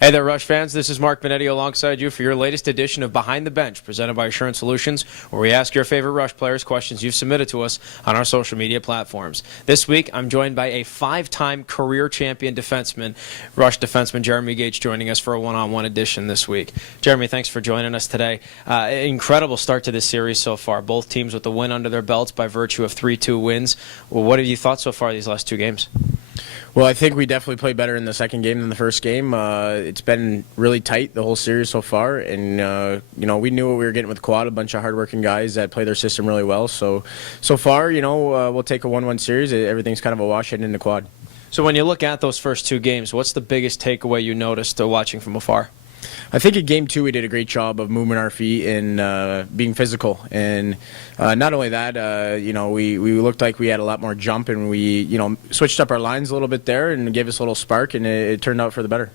Hey there, Rush fans. This is Mark Benetti alongside you for your latest edition of Behind the Bench, presented by Assurance Solutions, where we ask your favorite Rush players questions you've submitted to us on our social media platforms. This week, I'm joined by a five-time career champion defenseman, Rush defenseman Jeremy Gates, joining us for a one-on-one edition this week. Jeremy, thanks for joining us today. Incredible start to this series so far. Both teams with the win under their belts by virtue of 3-2 wins. Well, what have you thought so far these last two games? Well, I think we definitely played better in the second game than the first game. It's been really tight the whole series so far, and we knew what we were getting with Quad, a bunch of hardworking guys that play their system really well. So far, we'll take a 1-1 series. Everything's kind of a wash heading into Quad. So when you look at those first two games, what's the biggest takeaway you noticed watching from afar? I think in Game 2 we did a great job of moving our feet and being physical. And not only that, we looked like we had a lot more jump, and we switched up our lines a little bit there and gave us a little spark, and it turned out for the better.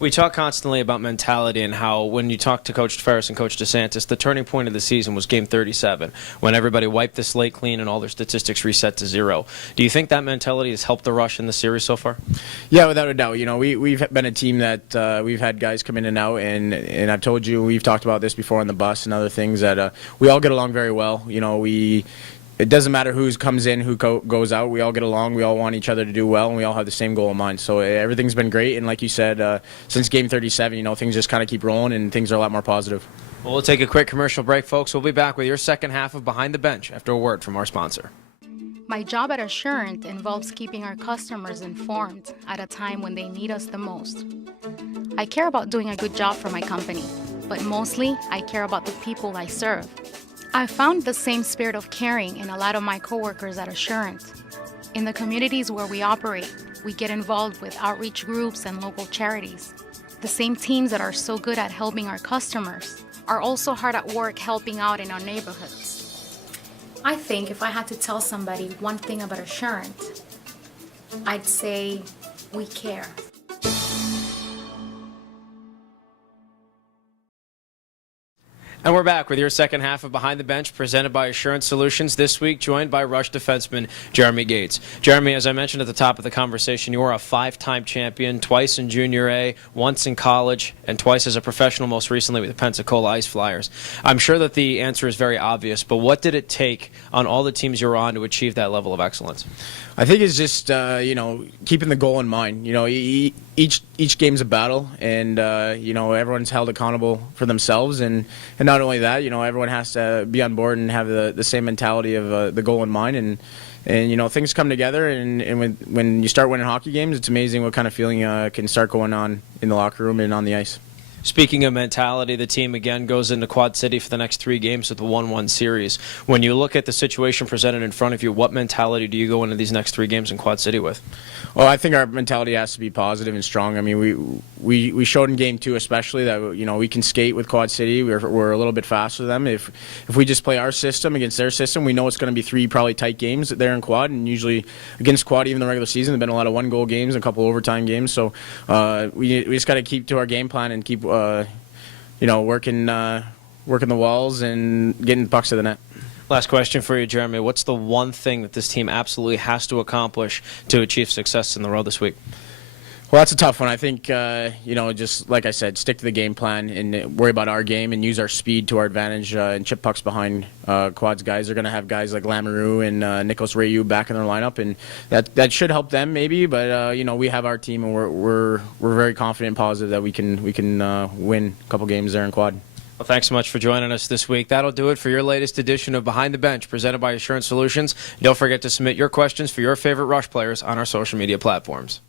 We talk constantly about mentality and how when you talk to Coach Ferris and Coach DeSantis, the turning point of the season was Game 37, when everybody wiped the slate clean and all their statistics reset to 0. Do you think that mentality has helped the Rush in the series so far? Yeah, without a doubt. We've been a team that we've had guys come in and out, and I've told you, we've talked about this before on the bus and other things, that we all get along very well. It doesn't matter who comes in, who goes out. We all get along. We all want each other to do well, and we all have the same goal in mind. So everything's been great. And like you said, since Game 37, things just kind of keep rolling, and things are a lot more positive. Well, we'll take a quick commercial break, folks. We'll be back with your second half of Behind the Bench after a word from our sponsor. My job at Assurant involves keeping our customers informed at a time when they need us the most. I care about doing a good job for my company, but mostly I care about the people I serve. I found the same spirit of caring in a lot of my coworkers at Assurant. In the communities where we operate, we get involved with outreach groups and local charities. The same teams that are so good at helping our customers are also hard at work helping out in our neighborhoods. I think if I had to tell somebody one thing about Assurant, I'd say we care. And we're back with your second half of Behind the Bench, presented by Assurance Solutions, this week joined by Rush defenseman Jeremy Gates. Jeremy, as I mentioned at the top of the conversation, you are a five-time champion, twice in Junior A, once in college, and twice as a professional, most recently with the Pensacola Ice Flyers. I'm sure that the answer is very obvious, but what did it take on all the teams you were on to achieve that level of excellence? I think it's just keeping the goal in mind. Each game's a battle, and everyone's held accountable for themselves, and not only that, everyone has to be on board and have the same mentality of the goal in mind, and things come together, and when you start winning hockey games, it's amazing what kind of feeling can start going on in the locker room and on the ice. Speaking of mentality, the team again goes into Quad City for the next 3 games with the 1-1 series. When you look at the situation presented in front of you, what mentality do you go into these next 3 games in Quad City with? Well, I think our mentality has to be positive and strong. I mean, we showed in Game 2 especially that we can skate with Quad City. We're a little bit faster than them. If we just play our system against their system, we know it's going to be 3 probably tight games there in Quad. And usually against Quad, even the regular season, there've been a lot of 1-goal games and a couple overtime games. So we just got to keep to our game plan and keep working the walls and getting pucks to the net. Last question for you, Jeremy. What's the one thing that this team absolutely has to accomplish to achieve success in the road this week? Well, that's a tough one. I think, just like I said, stick to the game plan and worry about our game and use our speed to our advantage and chip pucks behind Quad's guys. They're going to have guys like Lamoureux and Nicholas Rayu back in their lineup, and that should help them maybe. But we have our team, and we're very confident and positive that we can win a couple games there in Quad. Well, thanks so much for joining us this week. That'll do it for your latest edition of Behind the Bench, presented by Assurance Solutions. Don't forget to submit your questions for your favorite Rush players on our social media platforms.